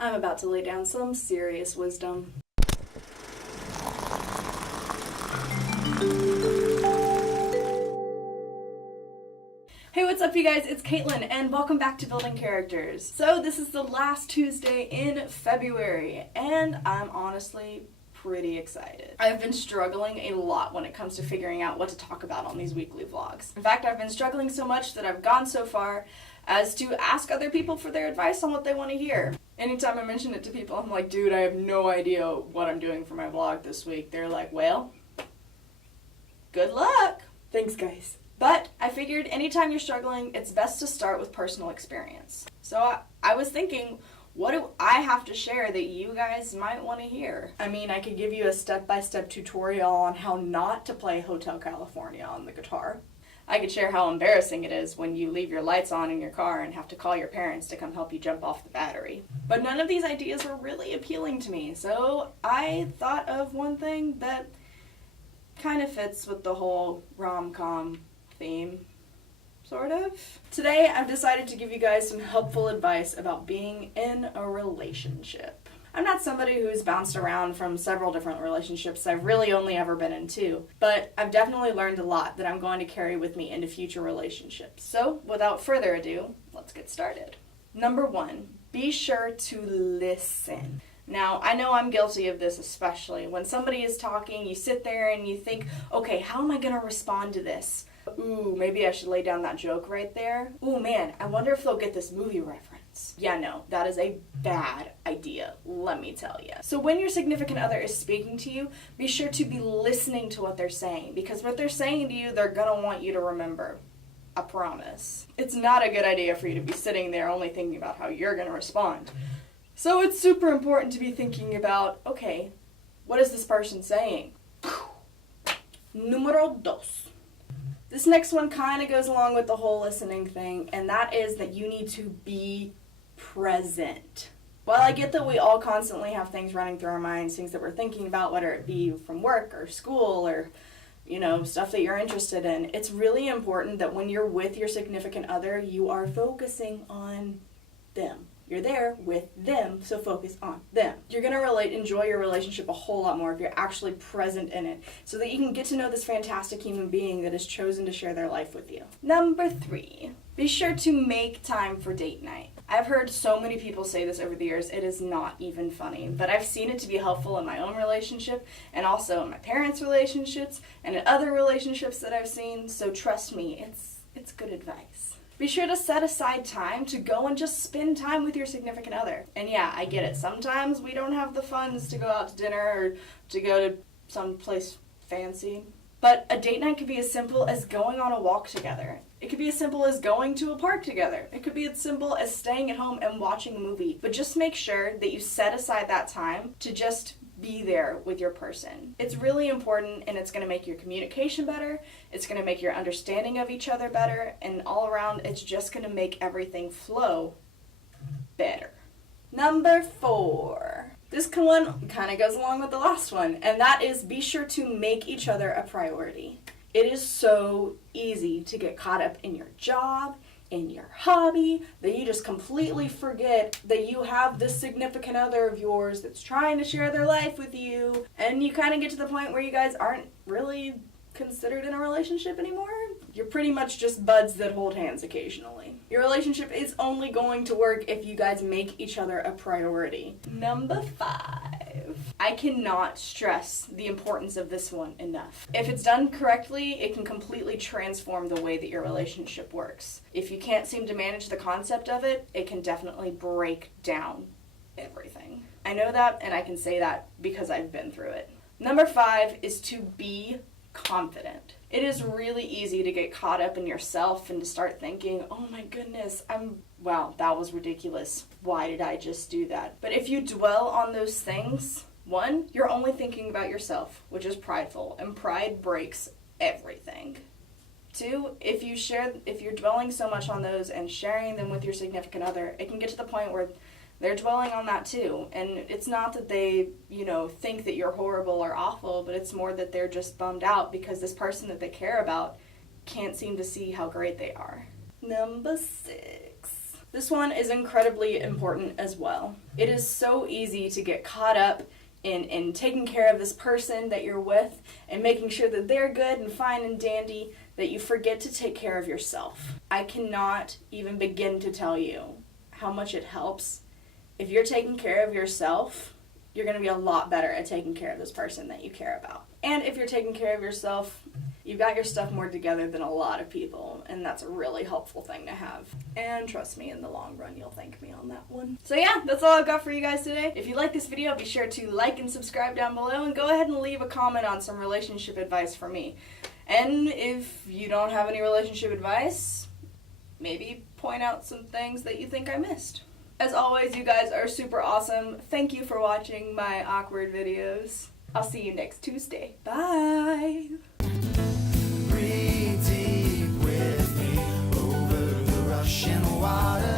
I'm about to lay down some serious wisdom. Hey, what's up you guys? It's Caitlin and welcome back to Building Characters. So this is the last Tuesday in February and I'm honestly pretty excited. I've been struggling a lot when it comes to figuring out what to talk about on these weekly vlogs. In fact, I've been struggling so much that I've gone so far as to ask other people for their advice on what they want to hear. Anytime I mention it to people, I'm like, dude, I have no idea what I'm doing for my vlog this week. They're like, well, good luck. Thanks, guys. But I figured anytime you're struggling, it's best to start with personal experience. So I was thinking, what do I have to share that you guys might want to hear? I mean, I could give you a step-by-step tutorial on how not to play Hotel California on the guitar. I could share how embarrassing it is when you leave your lights on in your car and have to call your parents to come help you jump off the battery. But none of these ideas were really appealing to me, so I thought of one thing that kind of fits with the whole rom-com theme, sort of. Today, I've decided to give you guys some helpful advice about being in a relationship. I'm not somebody who's bounced around from several different relationships. I've really only ever been in two, but I've definitely learned a lot that I'm going to carry with me into future relationships. So, without further ado, let's get started. Number 1, be sure to listen. Now, I know I'm guilty of this especially. When somebody is talking, you sit there and you think, okay, how am I going to respond to this? Ooh, maybe I should lay down that joke right there. Ooh, man, I wonder if they'll get this movie reference. Yeah, no, that is a bad idea, let me tell you. So when your significant other is speaking to you, be sure to be listening to what they're saying, because what they're saying to you, they're gonna want you to remember. I promise. It's not a good idea for you to be sitting there only thinking about how you're gonna respond. So it's super important to be thinking about, okay, what is this person saying? Numero dos. This next one kind of goes along with the whole listening thing, and that is that you need to be present. While I get that we all constantly have things running through our minds, things that we're thinking about, whether it be from work or school or, you know, stuff that you're interested in, it's really important that when you're with your significant other, you are focusing on them. You're there with them, so focus on them. You're going to enjoy your relationship a whole lot more if you're actually present in it, so that you can get to know this fantastic human being that has chosen to share their life with you. Number 3, be sure to make time for date night. I've heard so many people say this over the years, it is not even funny, but I've seen it to be helpful in my own relationship, and also in my parents' relationships, and in other relationships that I've seen, so trust me, it's good advice. Be sure to set aside time to go and just spend time with your significant other. And yeah, I get it. Sometimes we don't have the funds to go out to dinner or to go to some place fancy. But a date night could be as simple as going on a walk together. It could be as simple as going to a park together. It could be as simple as staying at home and watching a movie. But just make sure that you set aside that time to just be there with your person. It's really important, and it's going to make your communication better, it's going to make your understanding of each other better, and all around it's just going to make everything flow better. Number 4. This one kind of goes along with the last one, and that is be sure to make each other a priority. It is so easy to get caught up in your job, in your hobby, that you just completely forget that you have this significant other of yours that's trying to share their life with you, and you kind of get to the point where you guys aren't really considered in a relationship anymore. You're pretty much just buds that hold hands occasionally. Your relationship is only going to work if you guys make each other a priority. Number 5. I cannot stress the importance of this one enough. If it's done correctly, it can completely transform the way that your relationship works. If you can't seem to manage the concept of it, it can definitely break down everything. I know that, and I can say that because I've been through it. Number 5 is to be confident. It is really easy to get caught up in yourself and to start thinking, oh my goodness, wow, that was ridiculous. Why did I just do that? But if you dwell on those things, 1, you're only thinking about yourself, which is prideful, and pride breaks everything. 2, if you're dwelling so much on those and sharing them with your significant other, it can get to the point where they're dwelling on that too. And it's not that they, think that you're horrible or awful, but it's more that they're just bummed out because this person that they care about can't seem to see how great they are. Number 6. This one is incredibly important as well. It is so easy to get caught up in taking care of this person that you're with and making sure that they're good and fine and dandy that you forget to take care of yourself. I cannot even begin to tell you how much it helps. If you're taking care of yourself, you're going to be a lot better at taking care of this person that you care about. And if you're taking care of yourself, you've got your stuff more together than a lot of people, and that's a really helpful thing to have. And trust me, in the long run, you'll thank me on that one. So yeah, that's all I've got for you guys today. If you like this video, be sure to like and subscribe down below, and go ahead and leave a comment on some relationship advice for me. And if you don't have any relationship advice, maybe point out some things that you think I missed. As always, you guys are super awesome. Thank you for watching my awkward videos. I'll see you next Tuesday. Bye! Breathe deep with me over the rushing water.